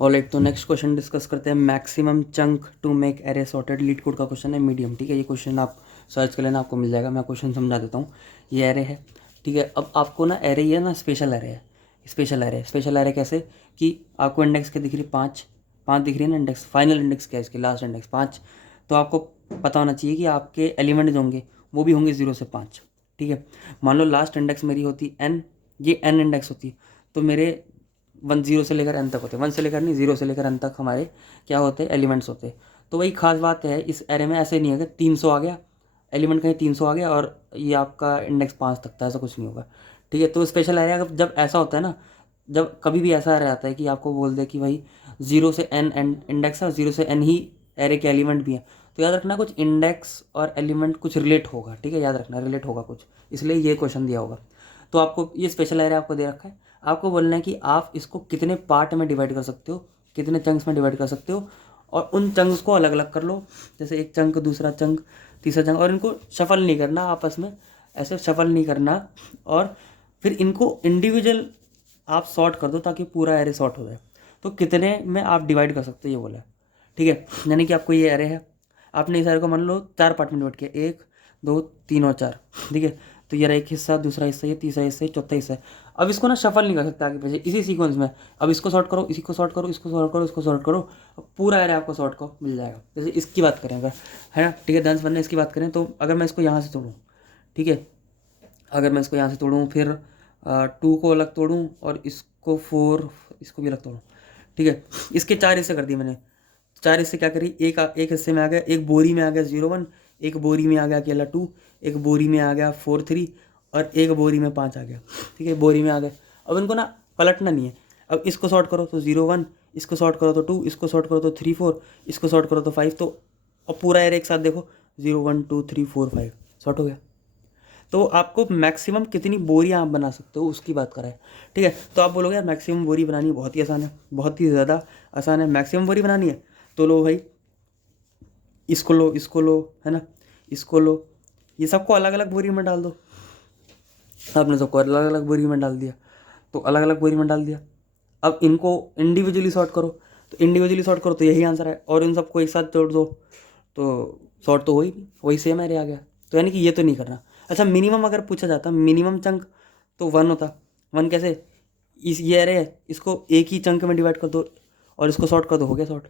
और एक तो नेक्स्ट क्वेश्चन डिस्कस करते हैं, maximum chunk to make array sorted. LeetCode का क्वेश्चन है, मीडियम। ठीक है, ये क्वेश्चन आप सर्च कर लेना, आपको मिल जाएगा। मैं क्वेश्चन समझा देता हूँ। ये एरे है, ठीक है। अब आपको ना एरे, ये ना स्पेशल एरे है। स्पेशल एरे कैसे कि आपको इंडेक्स क्या दिख रही है, पाँच पाँच दिख रही है ना। इंडेक्स, फाइनल इंडेक्स क्या है इसकी, लास्ट इंडेक्स पाँच। तो आपको पता होना चाहिए कि आपके एलिमेंट जो होंगे वो भी होंगे 0 से 5। ठीक है, मान लो लास्ट इंडेक्स मेरी होती n, ये n इंडेक्स होती, तो मेरे 10 से लेकर n तक होते हैं। 1 से लेकर नहीं, 0 से लेकर n तक हमारे क्या होते हैं, एलिमेंट्स होते हैं। तो वही खास बात है इस एरे में, ऐसे नहीं है कि 300 आ गया एलिमेंट, कहीं 300 आ गया और ये आपका इंडेक्स 5 तक था, ऐसा कुछ नहीं होगा। ठीक है, तो स्पेशल एरे अगर जब ऐसा होता है ना, जब कभी भी ऐसा एरे आता है कि आपको बोल दे कि भाई 0 से n इंडेक्स है और 0 से n ही एरे के एलिमेंट भी हैं, तो याद रखना कुछ इंडेक्स और एलिमेंट कुछ रिलेट होगा। ठीक है, याद रखना रिलेट होगा कुछ, इसलिए ये क्वेश्चन दिया होगा। तो आपको ये स्पेशल एरे आपको दे रखा है, आपको बोलना है कि आप इसको कितने पार्ट में डिवाइड कर सकते हो, कितने चंक्स में डिवाइड कर सकते हो, और उन चंक्स को अलग अलग कर लो। जैसे एक चंक, दूसरा चंक, तीसरा चंक, और इनको शफल नहीं करना आपस में, ऐसे शफल नहीं करना। और फिर इनको इंडिविजुअल आप सॉर्ट कर दो ताकि पूरा एरे सॉर्ट हो जाए। तो कितने में आप डिवाइड कर सकते हो ये बोला है। ठीक है, यानी कि आपको ये एरे है, आपने इस एरे को मान लो 4 पार्ट में डिवाइड किया, 1 2 3 और 4। ठीक है, तो ये रहा एक हिस्सा, दूसरा हिस्सा, ये तीसरा हिस्सा, ये चौथा हिस्सा है। अब इसको ना शफल नहीं कर सकता आगे पीछे, इसी सीक्वेंस में। अब इसको सॉर्ट करो, इसी को सॉर्ट करो, इसको सॉर्ट करो, इसको सॉर्ट करो, अब पूरा एरे आपको सॉर्ट को मिल जाएगा। जैसे इसकी बात करें अगर, है ना, ठीक है, ध्यान से बनना, इसकी बात करें तो अगर मैं इसको यहाँ से तोड़ूँ, ठीक है, अगर मैं इसको यहाँ से तोड़ूँ, फिर 2 को अलग तोड़ूँ और इसको 4, इसको भी अलग तोड़ूँ। ठीक है, इसके 4 हिस्से कर दिए मैंने। 4 हिस्से क्या करी, एक हिस्से में आ गया, एक बोरी में आ गया 0 1, एक बोरी में आ गया अकेला 2, एक बोरी में आ गया 4 3, और एक बोरी में 5 आ गया। ठीक है, बोरी में आ गया। अब इनको ना पलटना नहीं है। अब इसको सॉर्ट करो तो 0 1, इसको सॉर्ट करो तो 2, इसको सॉर्ट करो तो 3 4, इसको सॉर्ट करो तो 5। तो अब पूरा एरे एक साथ देखो, 0 1 2 3 4 5 सॉर्ट हो गया। तो आपको मैक्सिमम कितनी बोरियां आप बना सकते हो उसकी बात करें। ठीक है, तो आप बोलोगे यार मैक्सिमम बोरी बनानी बहुत ही आसान है, बहुत ही ज़्यादा आसान है, मैक्सिमम बोरी बनानी है। तो लो भाई, इसको लो, इसको लो, है ना, इसको लो, ये सबको अलग अलग बोरी में डाल दो। आपने सबको अलग अलग बोरी में डाल दिया, तो अलग अलग बोरी में डाल दिया। अब इनको इंडिविजुअली सॉर्ट करो, तो इंडिविजुअली सॉर्ट करो तो यही आंसर है, और इन सबको एक साथ जोड़ दो तो सॉर्ट तो हो ही नहीं, वही सेम एरे आ गया। तो यानी कि ये तो नहीं करना। अच्छा, मिनिमम अगर पूछा जाता, मिनिमम चंक, तो 1 होता। 1 कैसे, इस ये एरे है, इसको एक ही चंक में डिवाइड कर दो और इसको सॉर्ट कर दो, हो गया सॉर्ट।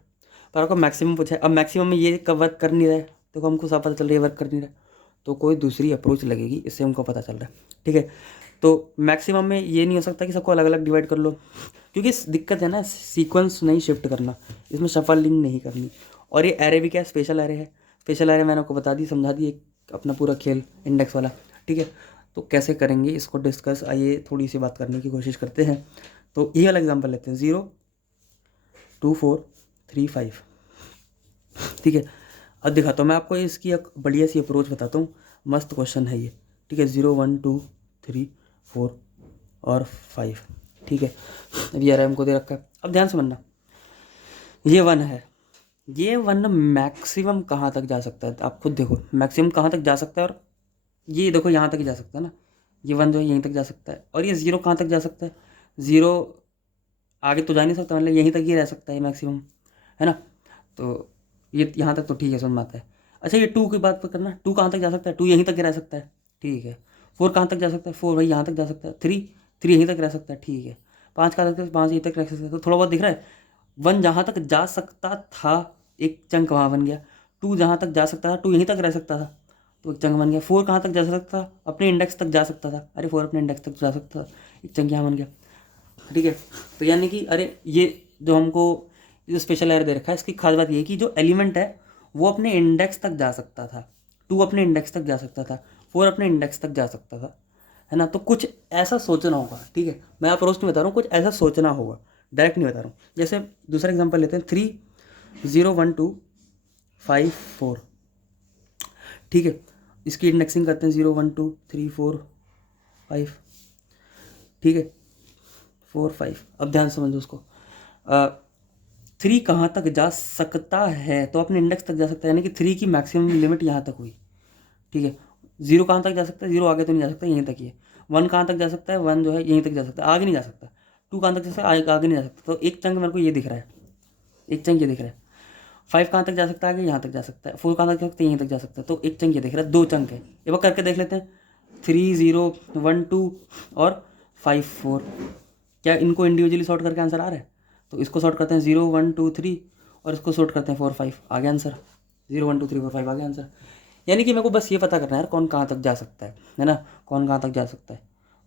पर आपको मैक्सिमम पूछा है, अब मैक्सिमम में ये कब वर्क कर नहीं रहा है, तो हमको सब पता चल रहा है ये वर्क कर नहीं रहा है, तो कोई दूसरी अप्रोच लगेगी, इससे हमको पता चल रहा है। ठीक है, तो मैक्सिमम में ये नहीं हो सकता कि सबको अलग अलग डिवाइड कर लो, क्योंकि दिक्कत है ना, सीक्वेंस नहीं शिफ्ट करना, इसमें शफलिंग नहीं करनी। और ये एरे भी क्या है, स्पेशल एरे है। स्पेशल एरे मैंने आपको बता दी, समझा दी, एक अपना पूरा खेल इंडेक्स वाला। ठीक है, तो कैसे करेंगे इसको डिस्कस, आइए थोड़ी सी बात करने की कोशिश करते हैं। तो ये वाला एग्जांपल लेते हैं, 0 2 4 3 5। ठीक है, अब दिखाता हूँ मैं आपको इसकी एक बढ़िया सी अप्रोच बताता हूँ, मस्त क्वेश्चन है ये। ठीक है, 0 1 2 3 4 और 5। ठीक है, अब ये हमको दे रखा है। अब ध्यान से बनना, ये 1 है, ये 1 मैक्सिमम कहाँ तक जा सकता है, आप खुद देखो मैक्सिमम कहाँ तक जा सकता है। और ये देखो यहाँ तक ही जा सकता है ना, ये 1 जो है यहीं तक जा सकता है। और ये 0 कहाँ तक जा सकता है, 0 आगे तो जा नहीं सकता, मतलब यहीं तक ही रह सकता है मैक्सिमम, है ना। तो ये यहाँ तक तो ठीक है, समझ में आता है। अच्छा, ये 2 की बात पर करना, 2 कहाँ तक जा सकता है, 2 यहीं तक ही रह सकता है, ठीक है। 4 कहाँ तक जा सकता है, 4 भाई यहाँ तक जा सकता है। 3 यहीं तक रह सकता है, ठीक है। 5 कहाँ तक, 5 यहीं तक रह सकता है। तो थोड़ा बहुत दिख रहा है, 1 जहाँ तक जा सकता था एक चंक वहाँ बन गया, 2 जहाँ तक जा सकता था, 2 यहीं तक रह सकता था तो एक चंक बन गया। 4 कहाँ तक जा सकता था, अपने इंडेक्स तक जा सकता था, अरे 4 अपने इंडेक्स तक जा सकता था, एक चंक यहाँ बन गया। ठीक है, तो यानी कि अरे ये जो हमको जो स्पेशल एयर दे रखा है, इसकी खास बात ये है कि जो एलिमेंट है वो अपने इंडेक्स तक जा सकता था, 2 अपने इंडेक्स तक जा सकता था, 4 अपने इंडेक्स तक जा सकता था, है ना। तो कुछ ऐसा सोचना होगा। ठीक है, मैं अप्रोच नहीं बता रहा हूँ, कुछ ऐसा सोचना होगा, डायरेक्ट नहीं बता रहा हूँ। जैसे दूसरा एग्जांपल लेते हैं, 3 0 1 2 5 4। ठीक है, इसकी इंडेक्सिंग करते हैं, 0 1 2 3 4 5। ठीक है, 4 5। अब ध्यान से समझो उसको, 3 कहाँ तक जा सकता है, तो अपने इंडेक्स तक जा सकता है, यानी कि 3 की मैक्सिमम लिमिट यहाँ तक हुई। ठीक है, 0 कहाँ तक जा सकता है, 0 आगे तो नहीं जा सकता, यहीं तक ही है। 1 कहाँ तक जा सकता है, 1 जो है यहीं तक जा सकता है, आगे नहीं जा सकता। 2 कहाँ तक जा सकता है, आगे नहीं जा सकता। तो एक चंक मेरे को ये दिख रहा है, एक चंक ये दिख रहा है। 5 कहाँ तक जा सकता है, आगे यहाँ तक जा सकता है। 4 कहाँ तक जा सकता है, यहीं तक जा सकता है। तो एक चंक ये दिख रहा है, 2 चंक है। एक बार करके देख लेते हैं। 3 0 1 2 और 5 4। क्या इनको इंडिविजुअली सॉर्ट करके आंसर आ रहा है? तो इसको सॉर्ट करते हैं 0 1 2 3 और इसको सॉर्ट करते हैं 4 5, आ गया आंसर। 0 1 2 3 4 5 आ गया आंसर। यानी कि मेरे को बस ये पता करना है यार कौन कहाँ तक जा सकता है ना, कौन कहाँ तक जा सकता है।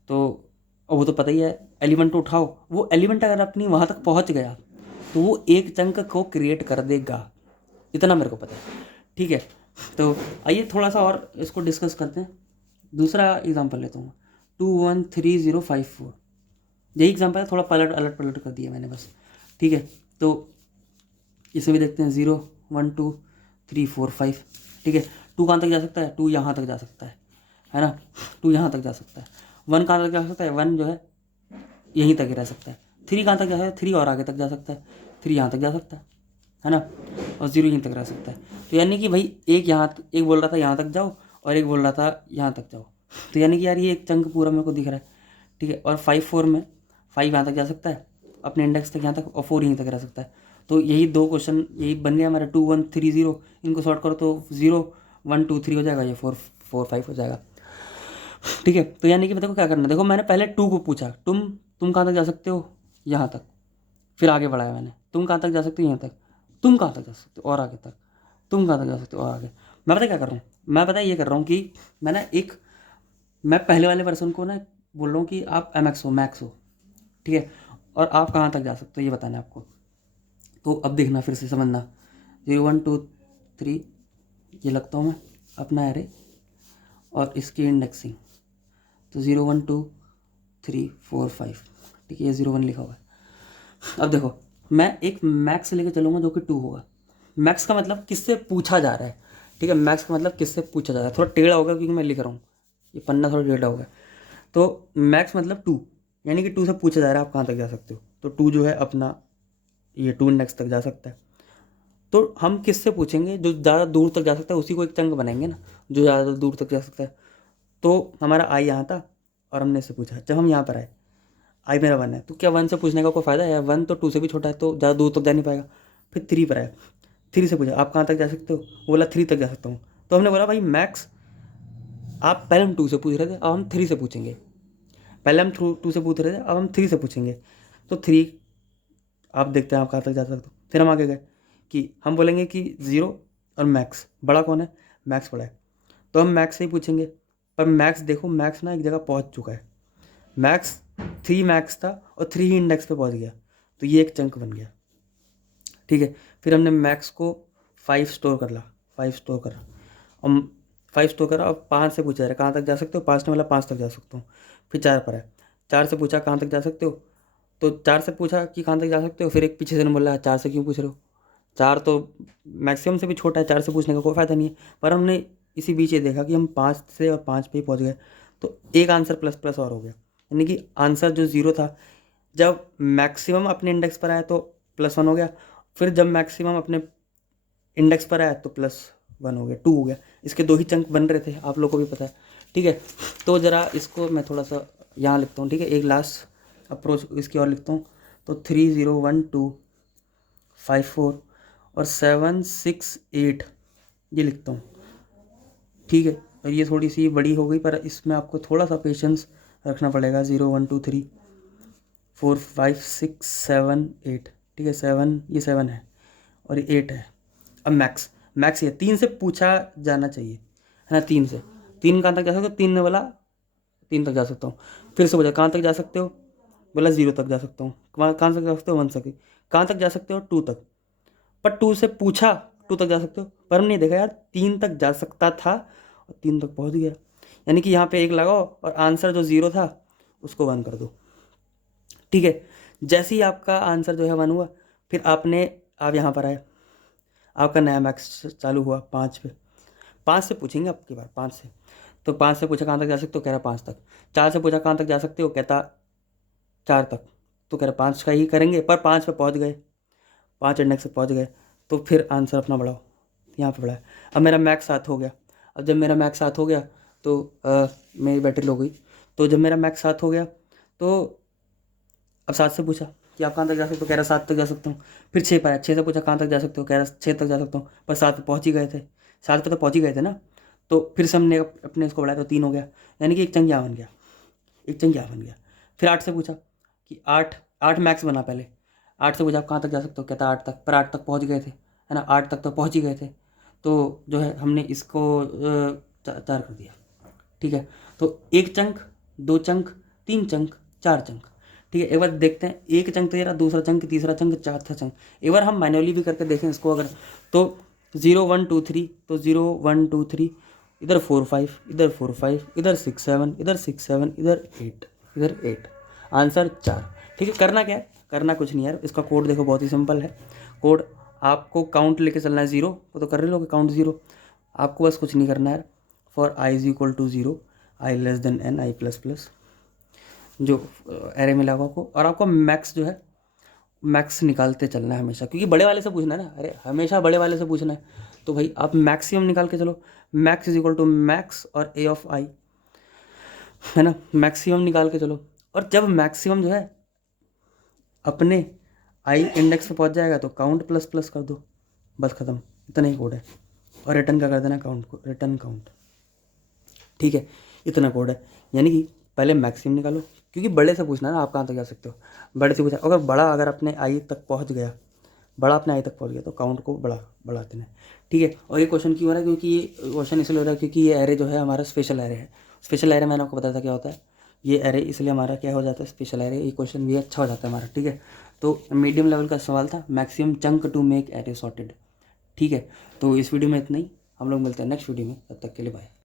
तो और वो तो पता ही है, एलिमेंट उठाओ, वो एलिमेंट अगर अपनी वहाँ तक पहुँच गया तो वो एक चंक को क्रिएट कर देगा, इतना मेरे को पता है। ठीक है, तो आइए थोड़ा सा और इसको डिस्कस करते हैं। दूसरा एग्जांपल लेता हूँ, 2 1 3 0 5 4। यही एग्जांपल है, थोड़ा अलट पलट कर दिया मैंने बस। ठीक है, तो इसे भी देखते हैं। 0 1 2 3 4 5। ठीक है, 2 कहाँ तक जा सकता है, 2 यहाँ तक जा सकता है ना, 2 यहाँ तक जा सकता है। 1 कहाँ तक जा सकता है, 1 जो है यहीं तक ही रह सकता है। 3 कहाँ तक जा सकता है, 3 और आगे तक जा सकता है। 3 यहाँ तक जा सकता है ना, और 0 यहीं तक रह सकता है। तो यानी कि भाई एक बोल रहा था यहाँ तक जाओ और एक बोल रहा था यहाँ तक जाओ। तो यानी कि यार ये एक चंक पूरा मेरे को दिख रहा है। ठीक है, और 5 4 में 5 यहाँ तक जा सकता है अपने इंडेक्स तक यहाँ तक, और 4 यहीं तक रह सकता है। तो यही 2 क्वेश्चन यही बन गया हमारा। 2 1 3 0, इनको सॉर्ट करो तो 0 1 2 3 हो जाएगा, ये 4 4 5 हो जाएगा। ठीक है, तो यानी कि देखो क्या करना है। देखो मैंने पहले 2 को पूछा, तुम कहाँ तक जा सकते हो, यहाँ तक। फिर आगे बढ़ाया मैंने, तुम कहाँ तक जा सकते हो, यहाँ तक। तुम कहाँ तक जा सकते हो, और आगे तक। तुम कहाँ तक जा सकते हो, और आगे। मैं पता क्या कर रहा हूँ, मैं पता ये कर रहा हूँ कि मैं पहले वाले पर्सन को ना बोल रहा हूँ कि आप MX हो, मैक्स हो। ठीक है, और आप कहाँ तक जा सकते हो ये बताना है आपको। तो अब देखना, फिर से समझना। 0 1 2 3 ये लगता हूँ मैं अपना एरे और इसकी इंडेक्सिंग। तो 0 1 2 3 4 5। ठीक है, ये 0 1 लिखा हुआ है। अब देखो, मैं एक मैक्स से लेकर चलूँगा जो कि 2 होगा। मैक्स का मतलब किससे पूछा जा रहा है। ठीक है, मैक्स का मतलब किससे पूछा जा रहा है। थोड़ा टेढ़ा होगा क्योंकि मैं लिख रहा हूँ, ये पन्ना थोड़ा टेढ़ा होगा। तो मैक्स मतलब 2, यानी कि 2 से पूछा जा रहा है आप कहाँ तक जा सकते हो। तो 2 जो है अपना ये 2 इंडेक्स तक जा सकता है। तो हम किससे पूछेंगे, जो ज़्यादा दूर तक जा सकता है उसी को एक चंक बनाएंगे ना, जो ज़्यादा दूर तक जा सकता है। तो हमारा आई यहाँ था और हमने इससे पूछा। जब हम यहाँ पर आए, आई मेरा 1 है, तो क्या 1 से पूछने का कोई फ़ायदा है? 1 तो 2 से भी छोटा है, तो ज़्यादा दूर तक जा नहीं पाएगा। फिर 3 पर आया, 3 से पूछा आप कहाँ तक जा सकते हो, वो बोला 3 तक जा सकता हूँ। तो हमने बोला भाई मैक्स, आप पहले हम 2 से पूछ रहे थे, अब हम 3 से पूछेंगे। पहले हम 2 से पूछ रहे थे, अब हम 3 से पूछेंगे। तो 3 आप देखते हैं आप कहाँ तक जा सकते हो। फिर हम आगे गए कि हम बोलेंगे कि 0 और मैक्स, बड़ा कौन है, मैक्स बड़ा है, तो हम मैक्स से ही पूछेंगे। पर मैक्स देखो, मैक्स ना एक जगह पहुँच चुका है। मैक्स 3 मैक्स था और 3 ही इंडेक्स पे पहुँच गया, तो ये एक चंक बन गया। ठीक है, फिर हमने मैक्स को 5 स्टोर कर ला, 5 स्टोर करा, और 5 स्टोर करा। अब 5 से पूछा है कहाँ तक जा सकते हो, 5 ने बोला 5 तक जा सकता हूँ। फिर 4 पर है, 4 से पूछा कहाँ तक जा सकते हो, तो 4 से पूछा कि कहाँ तक जा सकते हो। फिर एक पीछे से ने बोला 4 से क्यों पूछ रहे हो, 4 तो मैक्सिमम से भी छोटा है, 4 से पूछने का कोई फ़ायदा नहीं है। पर हमने इसी बीच ये देखा कि हम 5 से और 5 पे ही पहुँच गए, तो एक आंसर प्लस प्लस और हो गया। यानी कि आंसर जो 0 था, जब मैक्सिमम अपने इंडेक्स पर आया तो +1 हो गया। फिर जब मैक्सिमम अपने इंडेक्स पर आया तो +1 हो गया, 2 हो गया। इसके 2 ही चंक बन रहे थे, आप लोग को भी पता है। ठीक है, तो ज़रा इसको मैं थोड़ा सा यहाँ लिखता हूँ। ठीक है, एक लास्ट अप्रोच इसकी और लिखता हूँ। तो 3 0 1 2 5 4 और 7 6 8 ये लिखता हूँ। ठीक है, और ये थोड़ी सी बड़ी हो गई, पर इसमें आपको थोड़ा सा पेशेंस रखना पड़ेगा। 0 1 2 3 4 5 6 7 8। ठीक है, 7 ये 7 है और ये 8 है। अब मैक्स ये 3 से पूछा जाना चाहिए, है ना। 3 से, 3 कहाँ तक जा सकते हो, 3 ने बोला 3 तक जा सकता हूँ। फिर से बोला कहाँ तक जा सकते हो, बोला 0 तक जा सकता हूँ। कहाँ तक जा सकते हो, 1 तक। कहाँ तक जा सकते हो, 2 तक। पर 2 से पूछा 2 तक जा सकते हो, पर हमने देखा यार 3 तक जा सकता था और 3 तक पहुँच गया। यानी कि यहाँ पे 1 लगाओ और आंसर जो 0 था उसको 1 कर दो। ठीक है, जैसे ही आपका आंसर जो है 1 हुआ, फिर आप यहाँ पर आए, आपका नया मैक्स चालू हुआ 5 पे। 5 से पूछेंगे आपकी बार, 5 से। तो 5 से पूछा कहाँ तक जा सकते हो, कह रहा 5 तक। 4 से पूछा कहाँ तक जा सकते हो, कहता 4 तक। तो कह रहा 5 का ही करेंगे, पर 5 पे पहुँच गए, 5 इंडेक्स पे पहुँच गए। तो फिर आंसर अपना बढ़ाओ, यहाँ पे बढ़ाया। अब मेरा मैक्स 7 हो गया। अब जब मेरा मैक्स 7 हो गया तो मेरी बैटरी लो गई। तो जब मेरा मैक्स 7 हो गया तो अब 7 से पूछा, कि आप कहाँ तक जा सकते हो, कह रहा 7 तक जा सकता हूँ। फिर 6 पाया, 6 से पूछा कहाँ तक जा सकते हो, कह रहा 6 तक जा सकता हूँ, पर 7 पे पहुँच ही गए थे, 7 पे तो पहुँच ही गए थे ना। तो फिर से हमने अपने इसको बढ़ाया तो 3 हो गया, यानी कि एक चंक यहाँ बन गया, एक चंक यहाँ बन गया। फिर 8 से पूछा कि 8 8 मैक्स बना पहले, 8 से पूछा आप कहाँ तक जा सकते हो, कहता 8 तक, पर 8 तक पहुँच गए थे, है ना, 8 तक तो पहुँच ही गए थे। तो जो है हमने इसको 4 कर दिया, ठीक है। तो एक चंक, 2 चंक, 3 चंक, 4 चंक, ठीक है। एक बार देखते हैं, एक चंक तो ये रहा, दूसरा चंक, तीसरा चंक, चौथा चंक। एक बार हम मैनुअली भी करके देखें इसको अगर, तो 0 1 2 3, तो 0 1 2 3, इधर 4 5, इधर 4 5, इधर 6 7, इधर 6 7, इधर 8, इधर 8, आंसर 4, ठीक है। करना क्या है, करना कुछ नहीं यार, इसका कोड देखो बहुत ही सिंपल है। कोड आपको काउंट लेके चलना है 0, वो तो कर रहे लोगे काउंट 0, आपको बस कुछ नहीं करना है। For I is equal to 0, I less than N, I plus plus, जो एरे मिला हुआ आपको, और आपको मैक्स जो है मैक्स निकालते चलना है हमेशा, क्योंकि बड़े वाले से पूछना है ना, अरे हमेशा बड़े वाले से पूछना है। तो भाई आप मैक्सिमम निकाल के चलो, max is equal to max और ए ऑफ आई, है ना, मैक्सिमम निकाल के चलो। और जब मैक्सिमम जो है अपने आई इंडेक्स पे पहुंच जाएगा तो काउंट प्लस प्लस कर दो, बस ख़त्म, इतना ही कोड है। और रिटर्न का कर देना काउंट को, रिटर्न काउंट, ठीक है, इतना कोड है। यानी कि पहले मैक्सिमम निकालो, क्योंकि बड़े से पूछना है ना आप कहाँ तक जा सकते हो, बड़े से पूछा, अगर बड़ा अगर अपने आई तक पहुँच गया, बड़ा अपने आई तक पहुँच गया तो काउंट को बढ़ा देना है, ठीक है। और ये क्वेश्चन क्यों हो रहा है, क्योंकि ये क्वेश्चन इसलिए हो रहा है क्योंकि ये एरे जो है हमारा स्पेशल एरे है। स्पेशल एरे मैंने आपको बताया था क्या होता है, ये एरे इसलिए हमारा क्या हो जाता है, स्पेशल एरे, ये क्वेश्चन भी अच्छा हो जाता है हमारा, ठीक है। तो मीडियम लेवल का सवाल था, maximum chunk to make array sorted, ठीक है। तो इस वीडियो में इतना ही, हम लोग मिलते हैं नेक्स्ट वीडियो में, तब तक के लिए बाय।